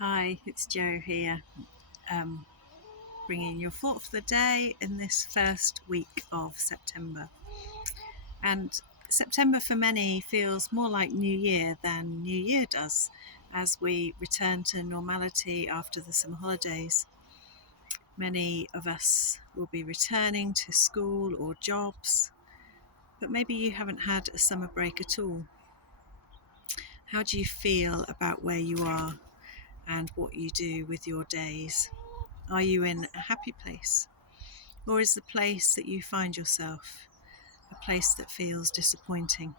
Hi, it's Jo here, um, bringing your thought for the day in this first week of September. And September for many feels more like New Year than New Year does as we return to normality after the summer holidays. Many of us will be returning to school or jobs, but maybe you haven't had a summer break at all. How do you feel about where you are and what you do with your days? Are you in a happy place? Or is the place that you find yourself a place that feels disappointing?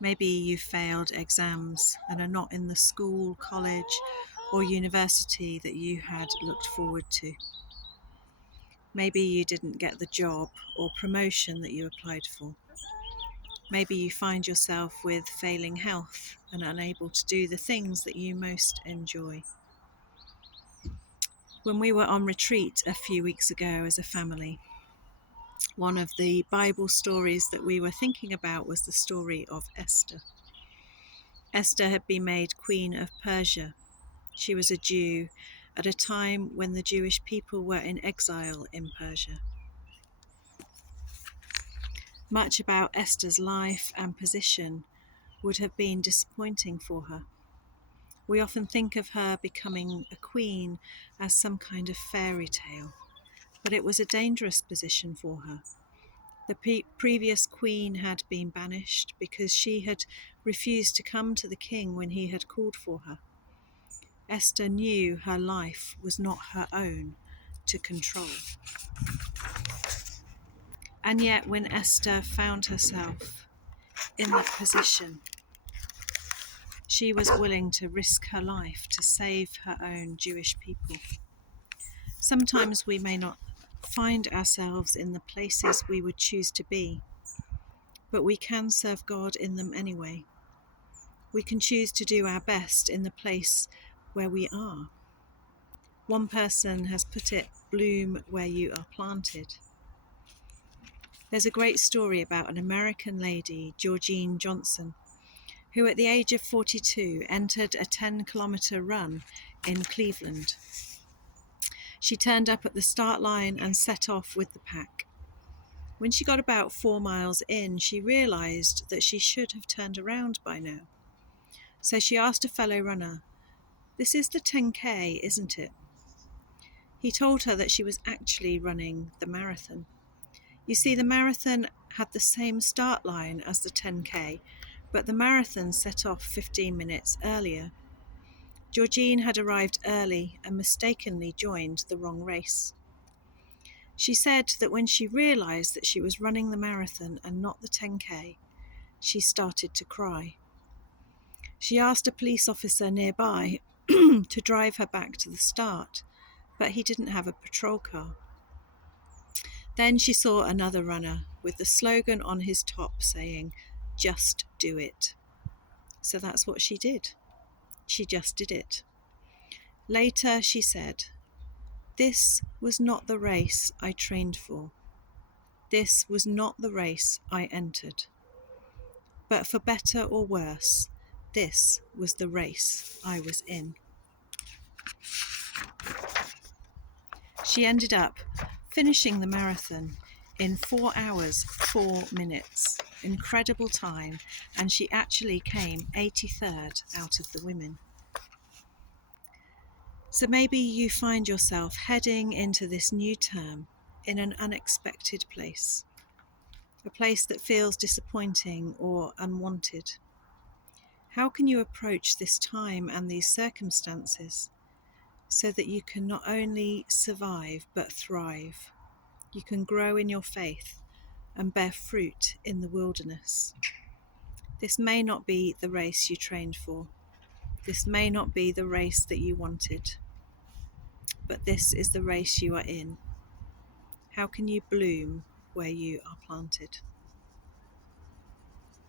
Maybe you failed exams and are not in the school, college, or university that you had looked forward to. Maybe you didn't get the job or promotion that you applied for. Maybe you find yourself with failing health and unable to do the things that you most enjoy. When we were on retreat a few weeks ago as a family, one of the Bible stories that we were thinking about was the story of Esther. Esther had been made Queen of Persia. She was a Jew at a time when the Jewish people were in exile in Persia. Much about Esther's life and position would have been disappointing for her. We often think of her becoming a queen as some kind of fairy tale, but it was a dangerous position for her. The previous queen had been banished because she had refused to come to the king when he had called for her. Esther knew her life was not her own to control. And yet, when Esther found herself in that position, she was willing to risk her life to save her own Jewish people. Sometimes we may not find ourselves in the places we would choose to be, but we can serve God in them anyway. We can choose to do our best in the place where we are. One person has put it, bloom where you are planted. There's a great story about an American lady, Georgene Johnson, who at the age of 42 entered a 10-kilometer run in Cleveland. She turned up at the start line and set off with the pack. When she got about 4 miles in, she realized that she should have turned around by now. So she asked a fellow runner, "This is the 10K, isn't it?" He told her that she was actually running the marathon. You see, the marathon had the same start line as the 10K, but the marathon set off 15 minutes earlier. Georgene had arrived early and mistakenly joined the wrong race. She said that when she realized that she was running the marathon and not the 10K, she started to cry. She asked a police officer nearby to drive her back to the start, but he didn't have a patrol car. Then she saw another runner with the slogan on his top saying, "Just do it." So that's what she did. She just did it. Later she said, "This was not the race I trained for. This was not the race I entered. But for better or worse, this was the race I was in." She ended up finishing the marathon in 4 hours, 4 minutes. Incredible time, and she actually came 83rd out of the women. So maybe you find yourself heading into this new term in an unexpected place, a place that feels disappointing or unwanted. How can you approach this time and these circumstances so that you can not only survive but thrive? You can grow in your faith and bear fruit in the wilderness. This may not be the race you trained for. This may not be the race that you wanted, but this is the race you are in. How can you bloom where you are planted?